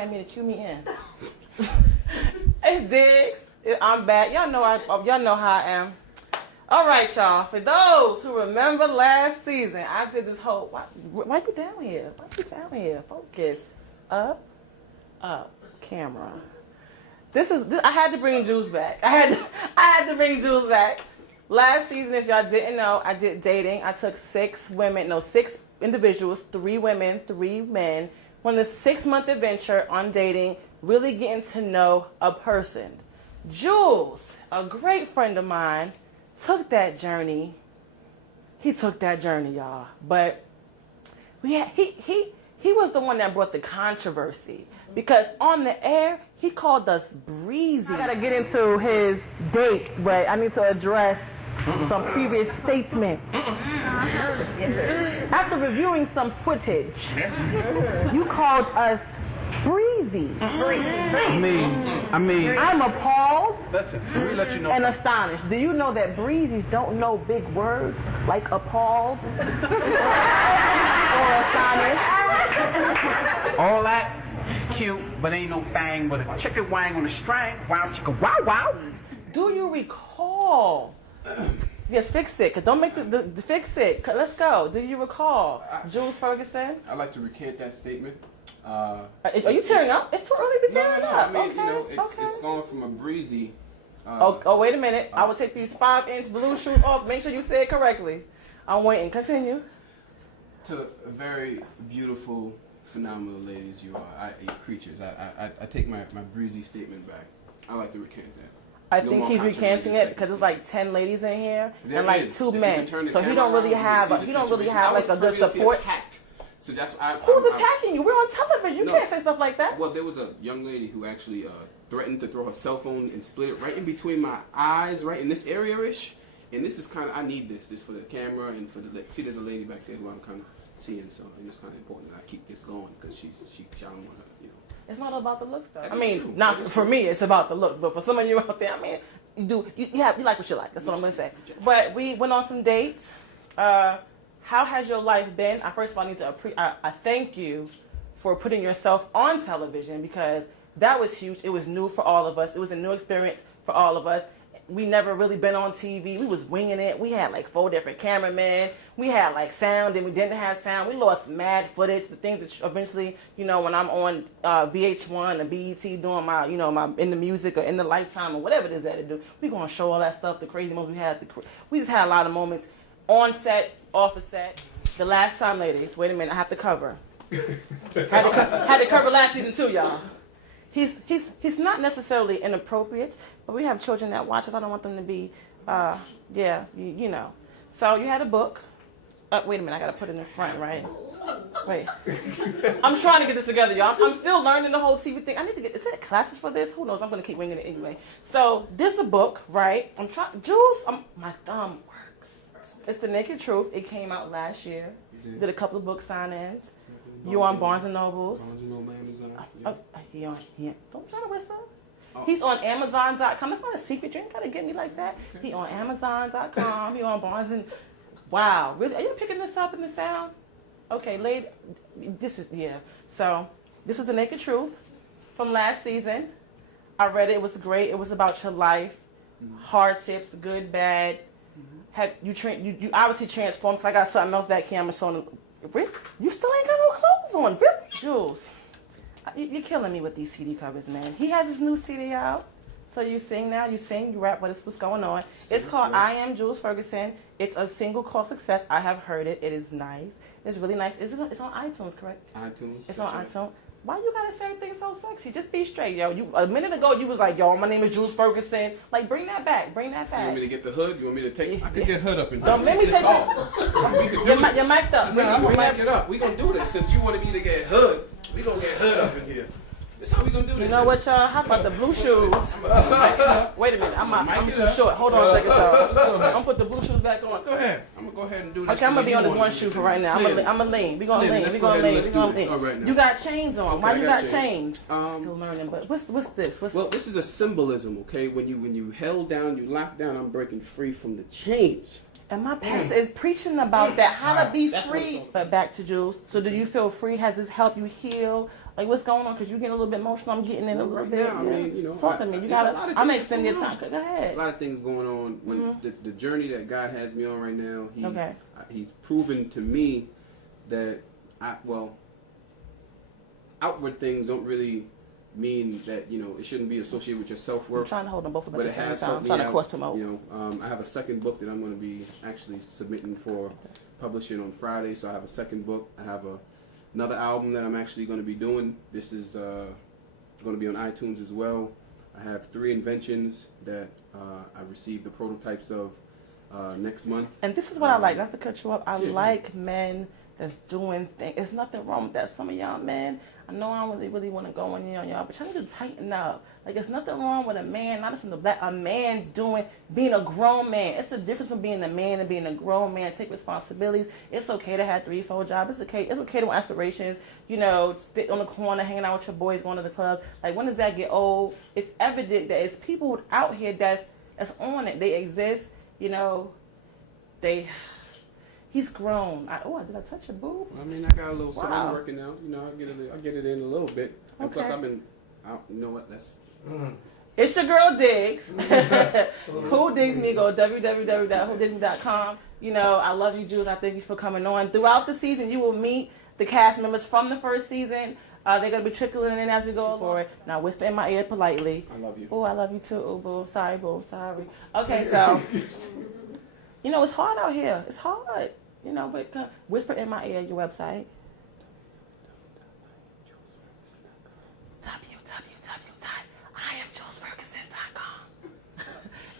at me to cue me in. It's Diggs. I'm back. Y'all know how I am. All right, y'all. For those who remember last season, I did this whole. Why you down here? Why you down here? Focus. Up. Camera. I had to bring Jules back. I had to bring Jules back. Last season, if y'all didn't know, I did dating. I took 6 individuals, 3 women, 3 men, on a 6-month adventure on dating, really getting to know a person. Jules, a great friend of mine, took that journey. He took that journey, y'all. But he was the one that brought the controversy. Because on the air, he called us breezy. I gotta get into his date, but I need to address some previous statements. After reviewing some footage, you called us breezy. I mean. I'm appalled Listen, let me let you know. and astonished. Do you know that breezies don't know big words like appalled or astonished? All that is cute, but ain't no thing but a chicken wang on a string. Wow, chicka, wow, wow. Do you recall? Yes, fix it. Cause don't make the fix it. Let's go. Do you recall Jules Ferguson? I'd like to recant that statement. Are you tearing up? It's too early to tear up. I mean, Okay, it's going from a breezy. Oh, wait a minute. I will take these 5-inch blue shoes off. Make sure you say it correctly. I'm waiting. Continue. To a very beautiful, phenomenal ladies you are, creatures. I take my breezy statement back. I like to recant that. I think he's recanting it because there's like 10 ladies in here and like 2 men. So he don't really have like a good support. Attacked. So that's who's attacking you? We're on television. You can't say stuff like that. Well, there was a young lady who actually threatened to throw her cell phone and split it right in between my eyes, right in this area-ish. And this is kind of, I need this for the camera and for the, see, there's a lady back there who I'm kind of seeing, so it's kind of important that I keep this going because she I don't want her, you know. It's not about the looks, though. I mean, not for me, it's about the looks, but for some of you out there, I mean, you like what you like. That's what I'm gonna say. But we went on some dates. How has your life been? I first of all need to I thank you for putting yourself on television because that was huge. It was new for all of us. It was a new experience for all of us. We never really been on TV. We was winging it. We had like 4 different cameramen. We had like sound and we didn't have sound. We lost mad footage. The things that eventually, when I'm on VH1 or BET doing my, my in the music or in the Lifetime or whatever it is that I do, we gonna show all that stuff. The crazy moments we had. We just had a lot of moments on set, off of set. The last time, ladies. Wait a minute. I have to cover. had to cover last season too, y'all. He's not necessarily inappropriate, but we have children that watch us. I don't want them to be, you know. So you had a book. Wait a minute, I gotta put it in the front, right? Wait. I'm trying to get this together, y'all. I'm still learning the whole TV thing. I need to is there classes for this? Who knows? I'm gonna keep winging it anyway. So this is a book, right? Jules, my thumb works. It's The Naked Truth. It came out last year. Did a couple of book signings. You on Barnes and Nobles. Barnes and Noble, Amazon. Don't try to whisper. He's on Amazon.com. It's not a secret. You ain't gotta get me like that. Okay. He on Amazon.com. He on Barnes and. Wow, really? Are you picking this up in the sound? Okay, lady. So this is The Naked Truth from last season. I read it. It was great. It was about your life, hardships, good, bad. Have you obviously transformed? Cause I got something else back here. I'm showing. You still ain't got no clothes on, really? Jules, you're killing me with these CD covers, man. He has his new CD out. So you sing now, you rap, what's going on. It's called I Am Jules Ferguson. It's a single called Success. I have heard it. It is nice. It's really nice. It's on iTunes, correct? iTunes. It's on iTunes. Why you gotta say everything so sexy? Just be straight, yo. A minute ago you was like, yo, my name is Jules Ferguson. Like, bring that back. Bring that back. So you want me to get the hood? You want me to take? I could get hood up and don't let me take it. You're mic'd up. No, I'm gonna mic it up. We gonna do this since you wanted me to get hood. We gonna get hood up in here. This how we gonna do this. You know what, y'all? How about the blue shoes? Wait a minute. I'm too short. Hold on a second, y'all. I'm gonna put the blue shoes back on. Go ahead. I'm gonna go ahead and do this. Okay, I'm gonna be on this one shoe for right now. I'm gonna lean. We gonna lean. You got chains on. Why you got chains? Still learning, but what's this? Well, this is a symbolism, okay? When you held down, you locked down. I'm breaking free from the chains. And my pastor is preaching about that, how to be free. But back to Jules. So do you feel free? Has this helped you heal Like, what's going on? Because you're getting a little bit emotional. I'm getting in a little bit. Now, I mean, you know, talk to me. You gotta. I'm gonna extend your time. Go ahead. A lot of things going on. When the journey that God has me on right now, He's proven to me that outward things don't really mean that, you know, it shouldn't be associated with your self-worth. I'm trying to hold them both of them at the same time. I'm I'm trying to cross promote. You know, I have a second book that I'm going to be actually submitting for publishing on Friday. So I have a second book. I have another album that I'm actually going to be doing. This is going to be on iTunes as well. I have 3 inventions that I received the prototypes of next month. And this is what I like. Not to cut you up. I like men that's doing things. There's nothing wrong with that. Some of y'all men, I know I don't really want to go in on y'all, but y'all need to tighten up. Like, there's nothing wrong with a man, not just in the black, a man being a grown man. It's the difference from being a man and being a grown man. Take responsibilities. It's okay to have 3, 4 jobs. It's okay to want aspirations. You know, sit on the corner, hanging out with your boys, going to the clubs. Like, when does that get old? It's evident that it's people out here that's on it. They exist. You know, he's grown. Did I touch a boob? I mean, I got a little something working out. You know, I get it in a little bit. And okay. Plus, you know what? That's. It's your girl Diggs. WhoDIGGSMe. Go www.whodigsme.com. You know, I love you, Jules. I thank you for coming on. Throughout the season, you will meet the cast members from the first season. They're going to be trickling in as we go forward. Now, whisper in my ear politely. I love you. Oh, I love you too. Oh, boo. Sorry, boo. Sorry. Okay, so, you know, it's hard out here. It's hard. You know, but whisper in my ear your website.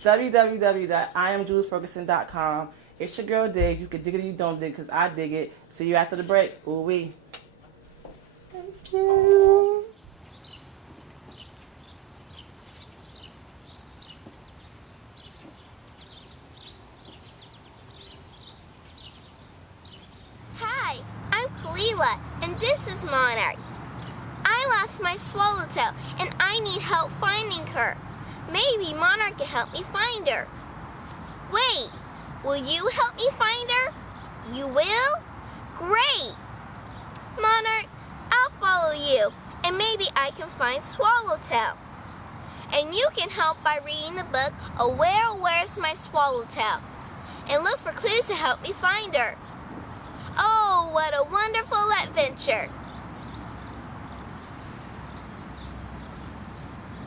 www.IamJulesFerguson.com. It's your girl Diggs. You can dig it or you don't dig, because I dig it. See you after the break. Ooh-wee. Thank you. Hi, I'm Kalila, and this is Monarch. I lost my swallowtail, and I need help finding her. Maybe Monarch can help me find her. Wait, will you help me find her? You will? Great! Monarch, I'll follow you, and maybe I can find Swallowtail. And you can help by reading the book, Where's My Swallowtail? And look for clues to help me find her. Oh, what a wonderful adventure!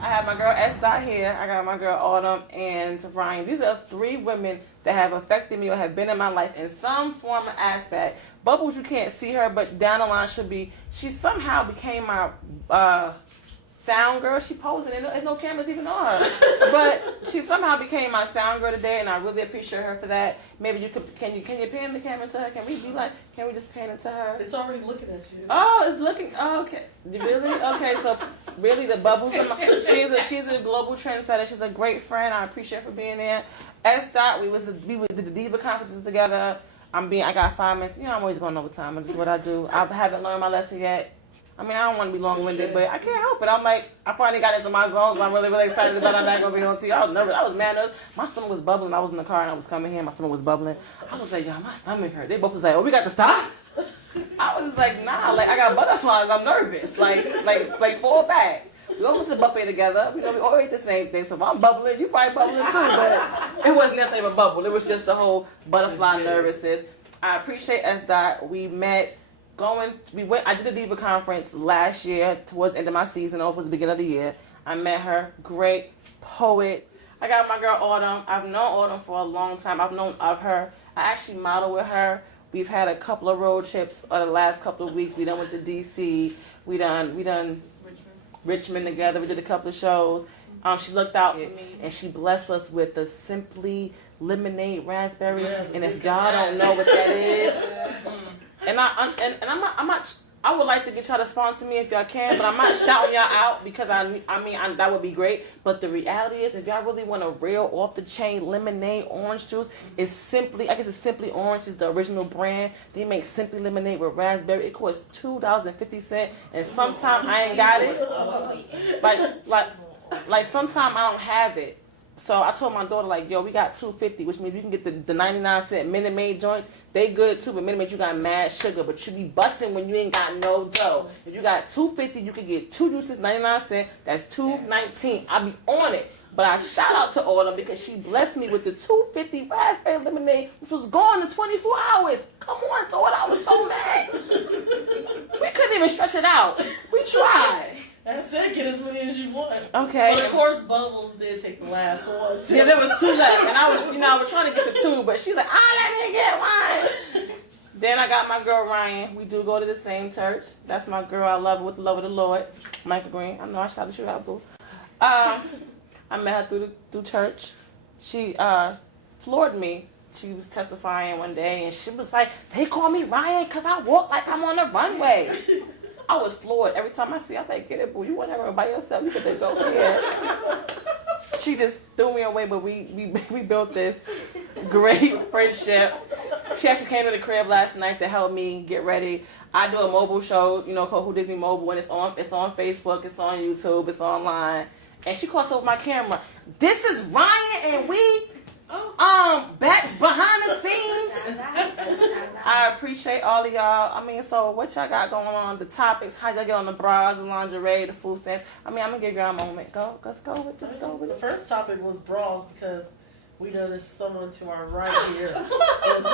I have my girl S. here. I got my girl Autumn and Ryan. These are 3 women that have affected me or have been in my life in some form or aspect. Bubbles, you can't see her, but down the line she somehow became my sound girl. She posing and no cameras even on her. But she somehow became my sound girl today, and I really appreciate her for that. Maybe you can you pan the camera to her? Can we just pan it to her? It's already looking at you. Oh, it's looking. Oh, okay. Really? Okay. So really, the bubbles. She's a global trendsetter. She's a great friend. I appreciate her for being there. S. We did the Diva conferences together. I got 5 minutes. You know, I'm always going over time. That's what I do. I haven't learned my lesson yet. I mean, I don't want to be long-winded, but I can't help it. I'm like, I finally got into my zone, so I'm really, really excited about I'm not going to be on TV. I was nervous. I was mad nervous. My stomach was bubbling. I was in the car, and I was coming here. My stomach was bubbling. I was like, yo, my stomach hurt. They both was like, oh, we got to stop? I was just like, nah. Like, I got butterflies. I'm nervous. Like fall back. We all went to the buffet together. We all ate the same thing. So if I'm bubbling, you probably bubbling too. But it wasn't necessarily a bubble. It was just the whole butterfly nervousness. I appreciate S. We met. I did a Diva conference last year towards the end of my season, or towards the beginning of the year. I met her, great poet. I got my girl Autumn. I've known Autumn for a long time. I've known of her. I actually model with her. We've had a couple of road trips the last couple of weeks. We done went to DC. We done Richmond together. We did a couple of shows. She looked out for me, and she blessed us with the Simply Lemonade Raspberry. And if y'all don't know what that is. And I'm not. I would like to get y'all to sponsor me if y'all can, but I'm not shouting y'all out because I mean that would be great. But the reality is, if y'all really want a real off the chain lemonade orange juice, it's Simply Orange is the original brand. They make Simply Lemonade with raspberry. It costs $2.50, and sometimes I ain't got it. Like sometimes I don't have it. So I told my daughter, like, yo, we got $2.50, which means you can get the 99-cent Minute Maid joints. They good too, but Minute Maid, you got mad sugar, but you be busting when you ain't got no dough. If you got $2.50, you can get 2 juices, 99 cents. That's $2.19. I be on it. But I shout out to Autumn because she blessed me with the $2.50 raspberry lemonade, which was gone in 24 hours. Come on, Autumn, I was so mad. We couldn't even stretch it out. We tried. That's it. Get as many as you want. Okay. But of course, Bubbles did take the last one. Yeah, there was 2 left, and I was trying to get the 2, but she's like, let me get one. Then I got my girl Ryan. We do go to the same church. That's my girl. I love her with the love of the Lord. Michael Green. I know I shouted you out, boo. I met her through church. She floored me. She was testifying one day, and she was like, they call me Ryan because I walk like I'm on a runway. I was floored. Every time I see her, I'm like, get it, boo. You want to by yourself. You could go here. She just threw me away, but we built this great friendship. She actually came to the crib last night to help me get ready. I do a mobile show, called WhoDIGGSMe Mobile, and it's on Facebook, it's on YouTube, it's online. And she calls over my camera. This is Ryan, and we back behind the scenes. I appreciate all of y'all. I mean, so what y'all got going on? The topics, how y'all get on the bras, the lingerie, the food stamps. I mean, I'm gonna give y'all a moment. Let's go with The it. first topic was bras because we noticed someone to our right here is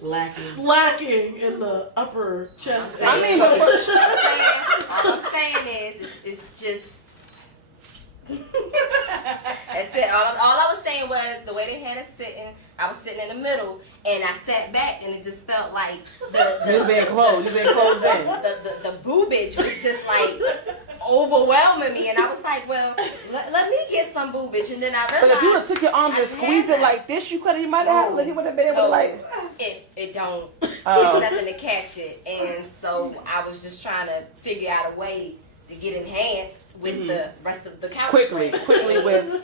like lacking in the upper chest. I mean, all I'm saying is it's just. That's it. All I was saying was the way they had us sitting, I was sitting in the middle, and I sat back, and it just felt like you been closed in. The boobage was just like overwhelming me, and I was like, well, let me get some boobage, and then I realized. But if you would have took your arm and squeezed it like this, you might have, like you would have been able to like. It don't. There's nothing to catch it, and so I was just trying to figure out a way to get enhanced with the rest of the couch. Quickly with.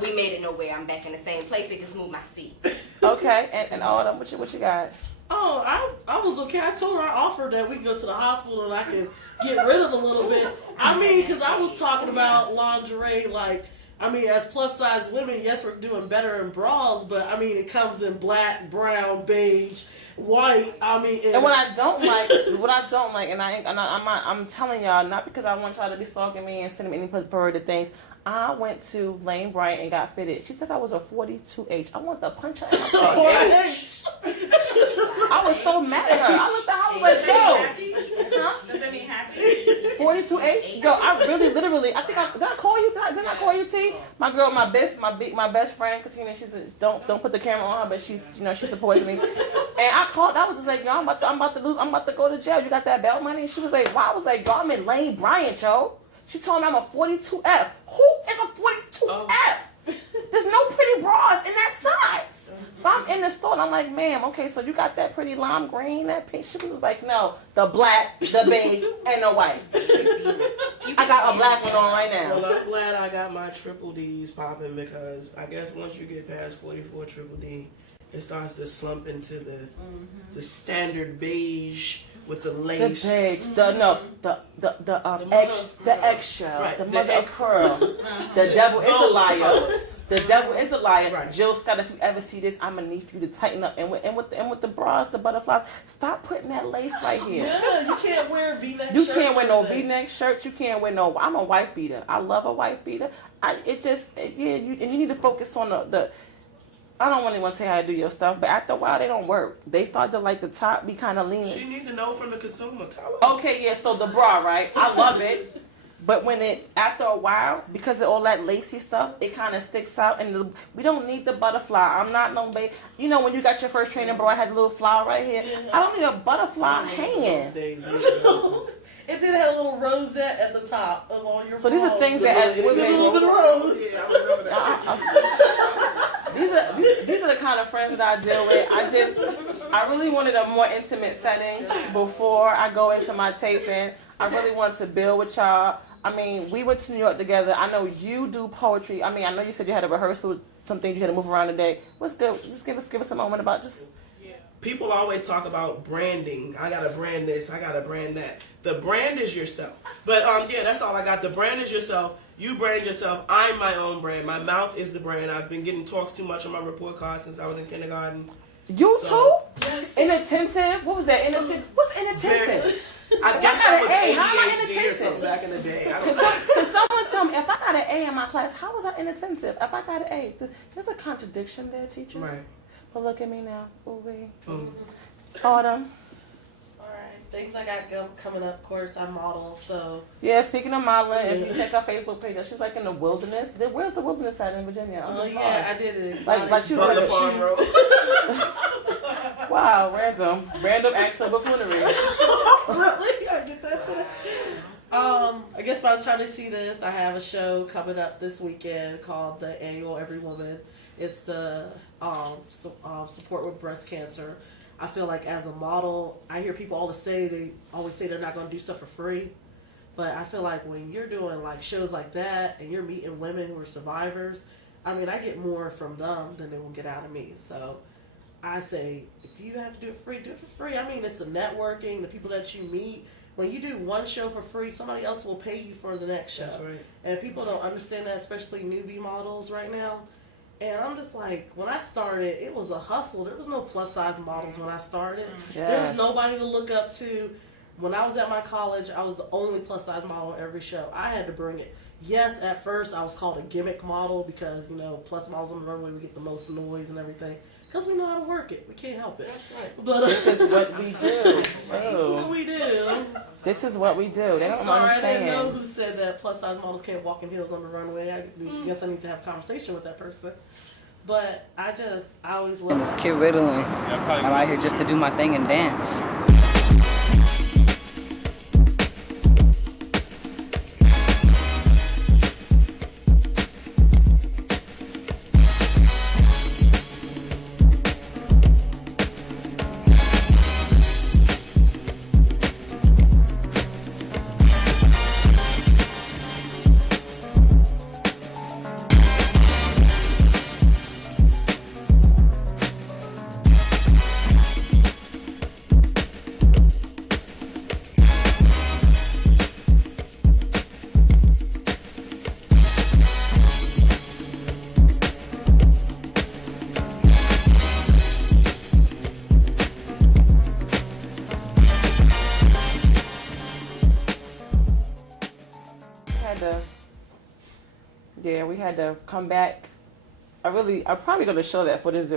We made it nowhere. I'm back in the same place. They just moved my seat. Okay, and Autumn, what you got? Oh, I was okay. I told her I offered that we can go to the hospital and I can get rid of a little bit. I mean, because I was talking about lingerie, like, I mean, as plus size women, yes, we're doing better in bras, but I mean, it comes in black, brown, beige, white. I mean, and what I don't like, and I'm telling y'all, not because I want y'all to be stalking me and sending me any perverted things. I went to Lane Bryant and got fitted. She said I was a 42H. I want to punch her in my face. I was so mad at her. I looked at her, I was like, yo. Does that mean happy? 42H? Yo, I really, literally, did I call you? Did I call you, T? My girl, my best friend, Katina, she said, don't put the camera on her, but she's, she supports me. And I called, I was just like, yo, I'm about to go to jail. You got that bail money? And she was like, why? I was like, yo, I'm in Lane Bryant, yo. She told me I'm a 42F. Who is a 42F? There's no pretty bras in that size. So I'm in the store and I'm like, ma'am, okay, so you got that pretty lime green, that pink? She was like, no, the black, the beige, and the white. I got a black one on right now. Well, I'm glad I got my triple D's popping because I guess once you get past 44 triple D, it starts to slump into the standard beige with the lace. The beige, the extra, right. the mother of pearl. The devil is a liar. The devil is a liar. Right. Jill Scott, if you ever see this, I'm gonna need you to tighten up. And with the bras, the butterflies, stop putting that lace right here. Yeah, you can't wear V-neck shirts. You can't wear no V-neck shirt. You can't wear no. I'm a wife beater. I love a wife beater. You need to focus on the. I don't really want to tell you how to do your stuff, but after a while, they don't work. They start to like the top be kind of leaning. She need to know from the consumer. Tell her. Okay, yeah, so the bra, right? I love it. But after a while, because of all that lacy stuff, it kind of sticks out. And we don't need the butterfly. I'm not no baby. You know, when you got your first training bra, I had a little flower right here. I don't need a butterfly hanging. It did have a little rosette at the top of all your So these are things that as women, a little bit of rose. Yeah, I remember that. these are the kind of friends that I deal with. I really wanted a more intimate setting before I go into my taping. I really want to build with y'all. I mean, we went to New York together. I know you do poetry. I mean, I know you said you had a rehearsal, some things you had to move around today. What's good? Just give us a moment about just. People always talk about branding. I gotta brand this. I gotta brand that. The brand is yourself. But yeah, that's all I got. The brand is yourself. You brand yourself. I'm my own brand. My mouth is the brand. I've been getting talks too much on my report card since I was in kindergarten. You too? Yes. Inattentive? What was that? Inattentive? What's inattentive? I guess that was A. How am I ADHD or inattentive? something back in the day. I don't know. Can someone tell me, if I got an A in my class, how was I inattentive? If I got an A, there's a contradiction there, teacher. Right. But look at me now. Ooh-wee. Boom. Autumn. Things I got coming up, of course, I model, so. Yeah, speaking of modeling, if you check our Facebook page, she's like in the wilderness. Where's the wilderness at in Virginia? Oh, yeah, I did it. Like she was Butler like Farm Road. Wow, random acts of buffoonery. Really? I get that today. I guess by the time they see this, I have a show coming up this weekend called the Annual Every Woman. It's the support with breast cancer. I feel like as a model, I hear people always say they're not going to do stuff for free. But I feel like when you're doing like shows like that and you're meeting women who are survivors, I mean, I get more from them than they will get out of me. So I say, if you have to do it free, do it for free. I mean, it's the networking, the people that you meet. When you do one show for free, somebody else will pay you for the next show. That's right. And people don't understand that, especially newbie models right now. And I'm just like, when I started, it was a hustle. There was no plus size models when I started. Yes. There was nobody to look up to. When I was at my college, I was the only plus size model on every show. I had to bring it. Yes, at first I was called a gimmick model because, plus models on the runway, we get the most noise and everything. Because we know how to work it. We can't help it. That's right. But This is what we do. Oh. we do. This is what we do. They don't Sorry, I didn't know understand. who said that plus size models can't walk in heels on the runway. I guess I need to have a conversation with that person. But I always love it. Kid Riddling. I'm out here just to do my thing and dance. We had to come back. I'm probably going to show that footage.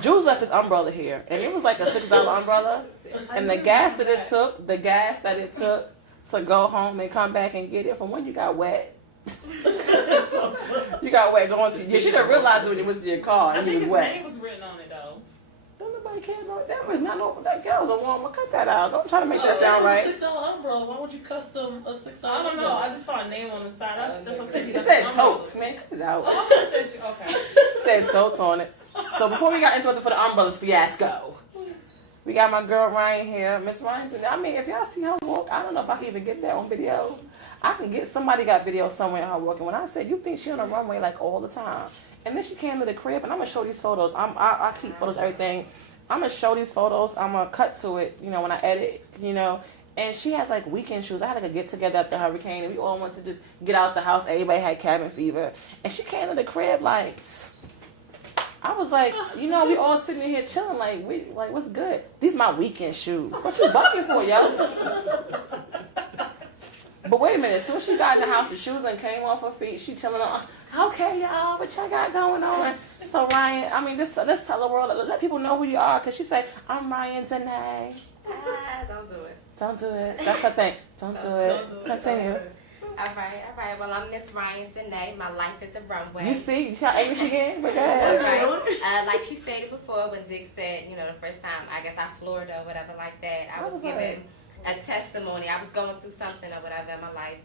Jules left his umbrella here, and it was like a $6 umbrella. And the gas that it took to go home and come back and get it, from when you got wet. You got wet going to. You should have realized it when you was in your car and you was wet. His name was written on it though. Don't nobody care about that. Was not no. That girl's a woman. Cut that out. Don't try to make that sound right. It was a $6 umbrella. Why would you custom a $6? I don't know. I just saw a name on the side. That's what I said. It said totes, man. Cut it out. Oh, I said, okay. It said totes on it. So before we got interrupted for the umbrellas fiasco, we got my girl Ryan here. Miss Ryan today. I mean, if y'all see her walk, I don't know if I can even get that on video. I can get, somebody got video somewhere of her walking. When I said, you think she on a runway like all the time. And then she came to the crib, and I'm going to show these photos. I keep photos, everything. I'm going to show these photos. I'm going to cut to it, when I edit, And she has like weekend shoes. I had like a get together after hurricane, and we all went to just get out the house. Everybody had cabin fever. And she came to the crib like, I was like, we all sitting in here chilling, like what's good? These my weekend shoes. What you bucking for, yo? But wait a minute, as soon as she got in the house, the shoes done came off her feet. She chilling on, okay, y'all, what y'all got going on? So Ryan, I mean, let's tell the world, let people know who you are, because she said, I'm Ryan Danae. Don't do it. Don't do it. That's her thing. Don't do it. Continue. All right. Well, I'm Miss Ryan Danae. My life is a runway. You see, you try English again, but go All ahead. right. Like she said before, when Zig said, the first time, I guess I floored or whatever like that, I was given a testimony. I was going through something or whatever in my life,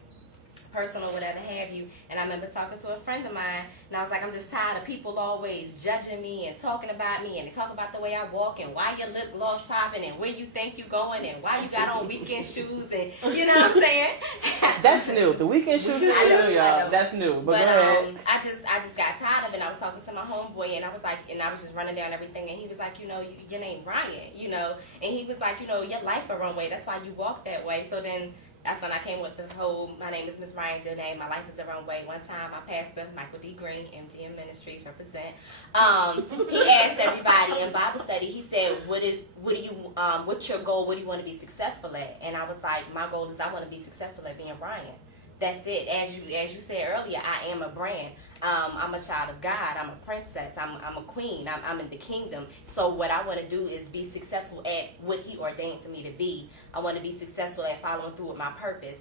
personal, whatever have you. And I remember talking to a friend of mine, and I was like, I'm just tired of people always judging me and talking about me, and they talk about the way I walk and why your lip gloss popping and where you think you going and why you got on weekend shoes and you know what I'm saying? That's new. The weekend shoes is new, y'all. That's new. But go ahead. I just got tired of it. And I was talking to my homeboy, and I was like, and I was just running down everything, and he was like, your name Ryan, and he was like, your life a runway. That's why you walk that way. So then That's when I came with the whole, my name is Miss Ryan Dunay, my life is a runway. One time, my pastor, Michael D. Green, MDM Ministries, represent. He asked everybody in Bible study, he said, what's your goal? What do you want to be successful at? And I was like, my goal is I want to be successful at being Ryan. That's it. As you said earlier, I am a brand. I'm a child of God. I'm a princess. I'm a queen. I'm in the kingdom. So what I want to do is be successful at what He ordained for me to be. I want to be successful at following through with my purpose.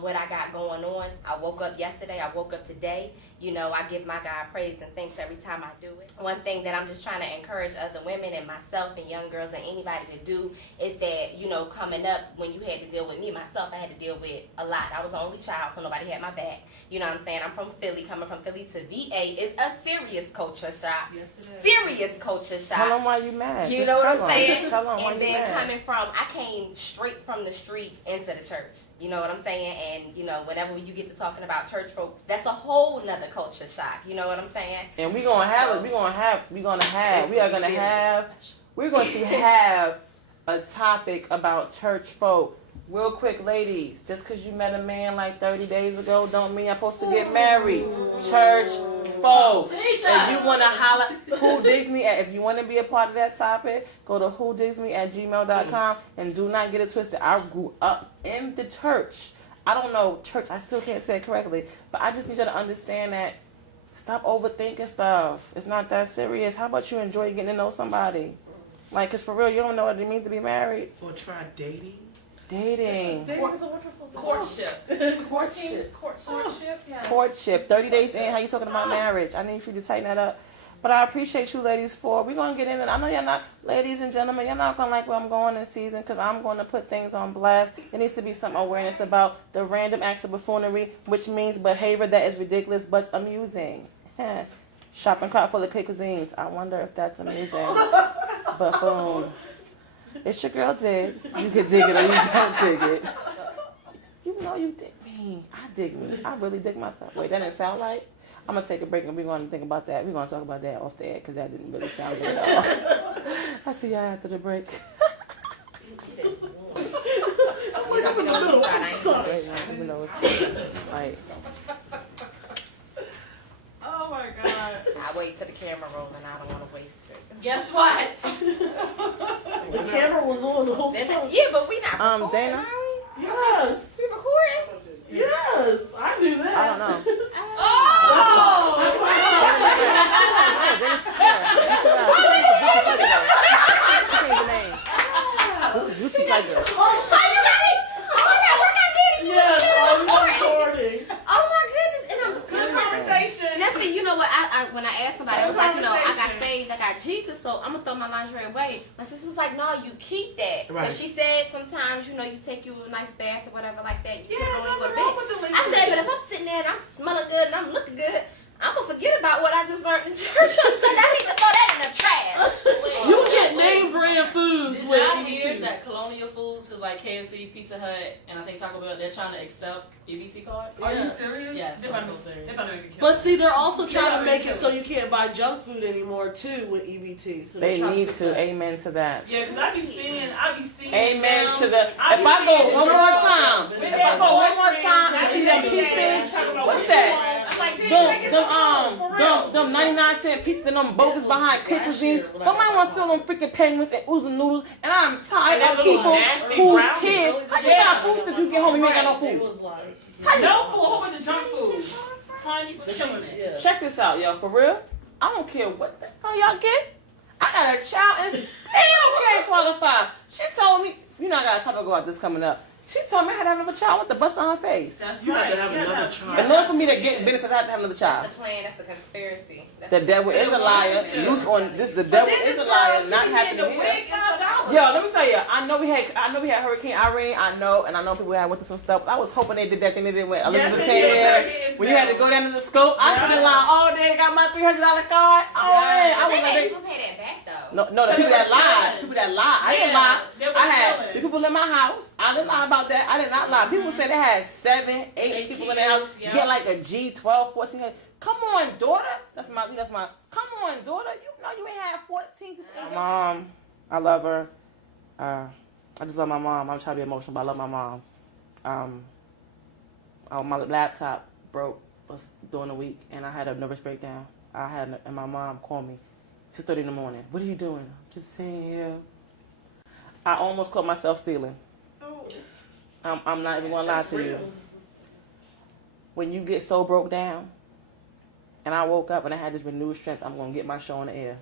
What I got going on, I woke up yesterday. I woke up today. You know, I give my God praise and thanks every time I do it. One thing that I'm just trying to encourage other women and myself and young girls and anybody to do is that, you know, coming up, when you had to deal with me, myself, I had to deal with a lot. I was the only child, so nobody had my back. You know what I'm saying? I'm from Philly. Coming from Philly to VA is a serious culture shock. Yes, it is. Serious culture shock. Tell them why you mad. You Just know what tell I'm them. saying? Tell them why And you then mad. coming from, I came straight from the street into the church. You know what I'm saying? And, you know, whenever you get to talking about church folk, that's a whole nother culture shock. You know what I'm saying? And we're going to have a topic about church folk. Real quick, ladies, just because you met a man like 30 days ago don't mean you're supposed to get married. Church folk. If you want to holler, Who Digs Me at, if you want to be a part of that topic, go to WhoDIGGSMe@gmail.com and do not get it twisted. I grew up in the church. I don't know church, I still can't say it correctly, but I just need you to understand that stop overthinking stuff. It's not that serious. How about you enjoy getting to know somebody? Like, because for real, you don't know what it means to be married. Or try dating. Dating. Dating is a wonderful courtship. Courtship. 30 days in, how you talking about marriage? I need for you to tighten that up. But I appreciate you ladies we're going to get in it. I know you're not, ladies and gentlemen, you're not going to like where I'm going this season because I'm going to put things on blast. There needs to be some awareness about the random acts of buffoonery, which means behavior that is ridiculous but amusing. Shopping cart full of cake cuisines. I wonder if that's amusing. Buffoon. It's your girl Diggs. You can dig it or you don't dig it. You know you dig me. I dig me. I really dig myself. Wait, that didn't sound right? I'm going to take a break and we're going to think about that. We're going to talk about that off the air because that didn't really sound good at all. I'll see y'all after the break. Oh my God. I wait till the camera rolls and I don't want to waste it. Guess what? The camera was on the whole time. Yeah, but we not recording, Dana? are we? Yes. We recording? Yes, I knew that. I don't know. Oh! Yes, I was recording. Oh my goodness, and I'm Good conversation. Listen, you know what? I when I asked somebody, I was like, you know, I got saved, I got Jesus, so I'm gonna throw my lingerie away. My sister was like, no, you keep that. Right. Because she said sometimes, you know, you take you a nice bath or whatever like that. You Yeah, put it on something your wrong bed. with the I said, lingerie. but if I'm sitting there and I'm smelling good and I'm looking good, I'm gonna forget about what I just learned in church. I said, I need to throw that in the trash. You get name brand foods Did with y'all EBT. hear that Colonial Foods is like KFC, Pizza Hut, and I think Taco Bell, they're trying to accept EBT cards? Are you serious? Yes, They're I'm about so serious. to make it But see, they're also trying to Yeah, make yeah. it so you can't buy junk food anymore too with EBT. So They they're trying need fix to. that. Amen to that. Yeah, because I be seeing. Amen them. to the. If I be I go seeing one them more with time, their if I go one more time, I boyfriends, see them they pieces. talking about What's what that? you want. I'm like, damn, make it some for real. Them 99-cent pieces and them bogus behind cake cuisine. Somebody want to sell them freaking penguins and oozing noodles, and I'm tired of people who kids. How you got food if you get home and you ain't got no It food? was like, No food, a whole bunch of junk food. Honey, but killing it. yeah. Check this out, yo. For real, I don't care what the hell y'all get. I got a child and still can't qualify. She told me, you know, I got a topic about this coming up. She told me I had to have another child with the bust on her face. That's You have right. to have another child. In order for me to get benefits, I have to have another child. That's a plan, that's a conspiracy. That's The devil is a liar. Loose on this. The devil is a liar. Not happening here. Yo, let me tell you. I know we had Hurricane Irene. I know people had went through some stuff. I was hoping they did that thing they did when Elizabeth came here. When you had to go down to the scope, I stood in line all day. Got my $300 card. Oh man, I was They like, made people pay that back though. no, the people that lied. People that lied. I didn't lie. they was I had stealing. the people in my house. I didn't lie about that. I did not lie. People said they had 7, 8 people in their house. Yeah. Get like a G, 12, 14. Come on, daughter. That's my. Come on, daughter. You know you ain't had 14 people. My mom, I love her. I just love my mom. I'm trying to be emotional, but I love my mom. my laptop broke during the week, and I had a nervous breakdown. And my mom called me 6:30 in the morning. What are you doing? I'm just sitting here. I almost caught myself stealing. I'm not even gonna lie to you. When you get so broke down, and I woke up and I had this renewed strength, I'm gonna get my show on the air,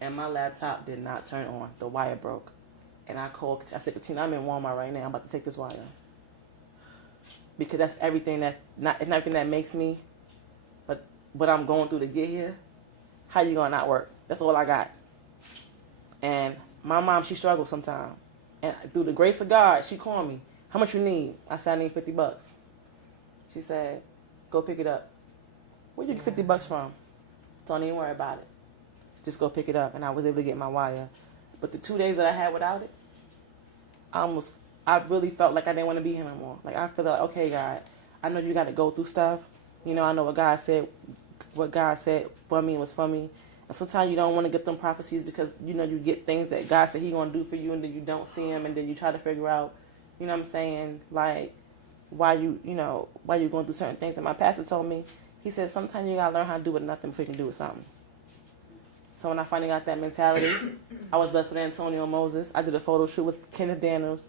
and my laptop did not turn on. The wire broke, and I said, Katina, I'm in Walmart right now. I'm about to take this wire, because that's everything it's not everything that makes me, but what I'm going through to get here. How you gonna not work? That's all I got. And my mom, she struggles sometimes, and through the grace of God, she called me. How much you need? I said, I need $50. She said, go pick it up. Where'd you get $50 from? Don't even worry about it. Just go pick it up. And I was able to get my wire. But the 2 days that I had without it, I really felt like I didn't want to be here no more. Like, I feel like, okay, God, I know you got to go through stuff. You know, I know what God said for me was for me. And sometimes you don't want to get them prophecies because, you know, you get things that God said He's going to do for you, and then you don't see them, and then you try to figure out, you know what I'm saying, like, why you going through certain things. And my pastor told me, he said, sometimes you got to learn how to do with nothing before you can do with something. So when I finally got that mentality, I was blessed with Antonio Moses. I did a photo shoot with Kenneth Daniels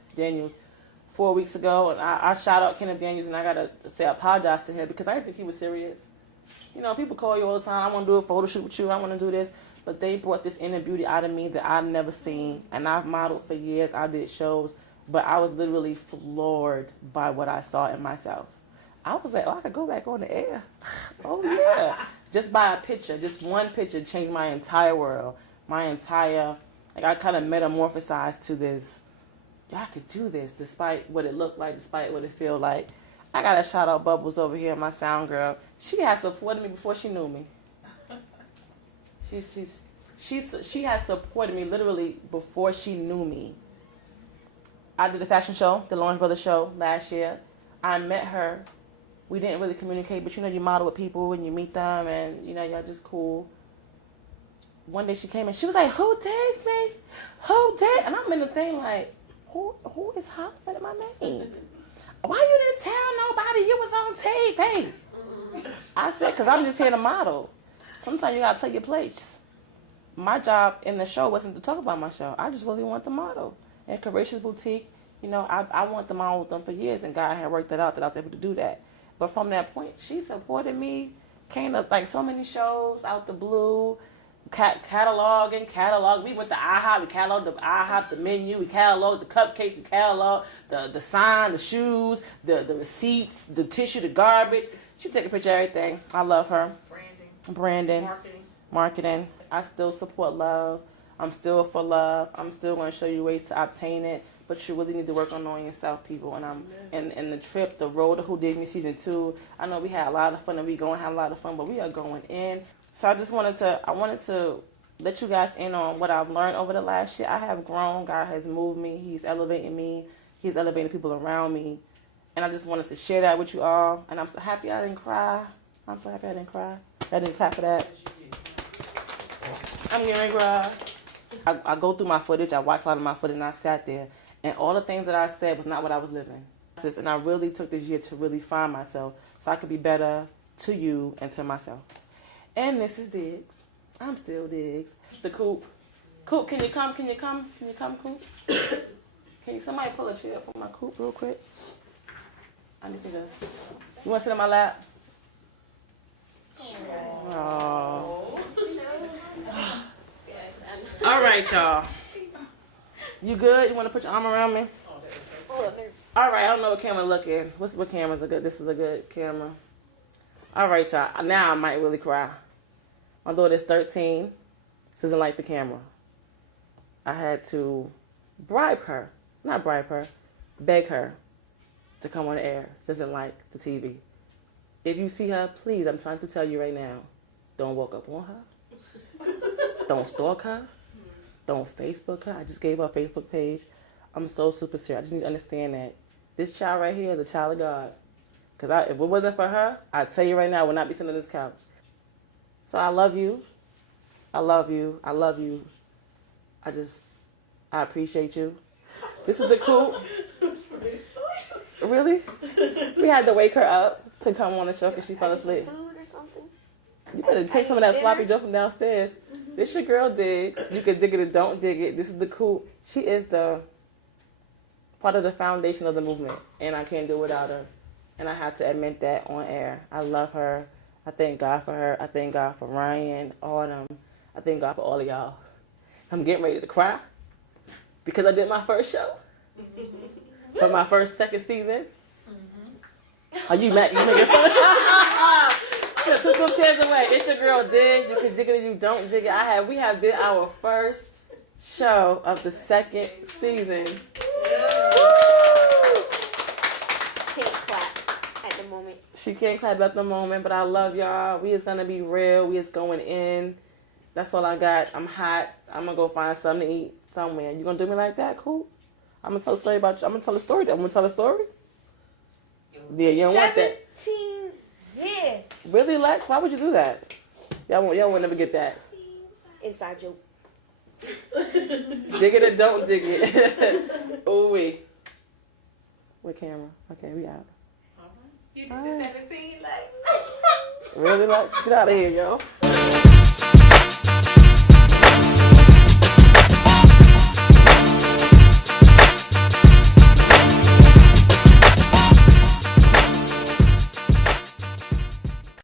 4 weeks ago, and I shout out Kenneth Daniels, and I got to say I apologize to him because I didn't think he was serious. You know, people call you all the time, I want to do a photo shoot with you, I want to do this. But they brought this inner beauty out of me that I've never seen. And I've modeled for years, I did shows, but I was literally floored by what I saw in myself. I was like, oh, I could go back on the air. Oh, yeah. Just by a picture, just one picture changed my entire world. I kind of metamorphosized to this. I could do this despite what it looked like, despite what it felt like. I got to shout out Bubbles over here, my sound girl. She had supported me before she knew me. She had supported me literally before she knew me. I did the fashion show, the Lawrence Brothers show last year. I met her. We didn't really communicate, but you know, you model with people and you meet them, and you know, y'all just cool. One day she came and she was like, "Who digs me? Who dig?" And I'm in the thing like, who is hollering my name? Why you didn't tell nobody you was on TV? I said, because I'm just here to model. Sometimes you gotta play your place. My job in the show wasn't to talk about my show. I just really want to model. And Courageous Boutique, you know, I wanted to model with them for years, and God had worked that out that I was able to do that. But from that point, she supported me, came to like so many shows out the blue, catalog. We went to IHOP, we cataloged the IHOP, the menu, we cataloged the cupcakes, we cataloged the sign, the shoes, the receipts, the tissue, the garbage. She take a picture of everything. I love her. Branding. Marketing. I still support love. I'm still for love. I'm still going to show you ways to obtain it. But you really need to work on knowing yourself, people. And the trip, the road to WhoDIGGSMe season 2. I know we had a lot of fun, and we going to have a lot of fun, but we are going in. So I wanted to let you guys in on what I've learned over the last year. I have grown. God has moved me. He's elevating me. He's elevating people around me. And I just wanted to share that with you all. And I'm so happy I didn't cry. I didn't clap for that. I'm getting ready to cry. I go through my footage. I watched a lot of my footage, and I sat there. And all the things that I said was not what I was living. And I really took this year to really find myself so I could be better to you and to myself. And this is Diggs. I'm still Diggs. The Coop. Coop, can you come, Coop? Can somebody pull a chair for my Coop real quick? I need to go. You want to sit on my lap? Oh. All right, y'all. You good? You want to put your arm around me? All right, I don't know what camera to look at. What camera's a good? This is a good camera. All right, y'all. Now I might really cry. My daughter's 13. She doesn't like the camera. I had to beg her to come on the air. She doesn't like the TV. If you see her, please, I'm trying to tell you right now, don't walk up on her. Don't stalk her. Don't Facebook her. I just gave her a Facebook page. I'm so super serious. I just need to understand that this child right here is a child of God. Because if it wasn't for her, I tell you right now, I would not be sitting on this couch. So I love you. I love you. I love you. I appreciate you. This is the Coop. Really? We had to wake her up to come on the show because she fell asleep. Food or something? You better take some of that sloppy Joe from downstairs. This your girl Diggs. You can dig it or don't dig it. This is the cool. She is the part of the foundation of the movement, and I can't do without her. And I have to admit that on air. I love her. I thank God for her. I thank God for Ryan, Autumn. I thank God for all of y'all. I'm getting ready to cry because I did my first show for my second season. Are you mad? You making fun? Took them tears away. It's your girl Diggs. You can dig it or you don't dig it. We have did our first show of the second season. Can't clap at the moment. She can't clap at the moment, but I love y'all. We is gonna be real. We is going in. That's all I got. I'm hot. I'm gonna go find something to eat somewhere. You gonna do me like that? Cool. I'm gonna tell a story about you. I'm gonna tell a story. I'm gonna tell a story. Yeah, you don't want that. 17 years. Really, Lex? Why would you do that? Y'all won't never get that. Inside joke. Dig it or don't dig it. Ooh wee. With camera. Okay, we out. You did the 17 like. Really, Lex? Get out of here, yo.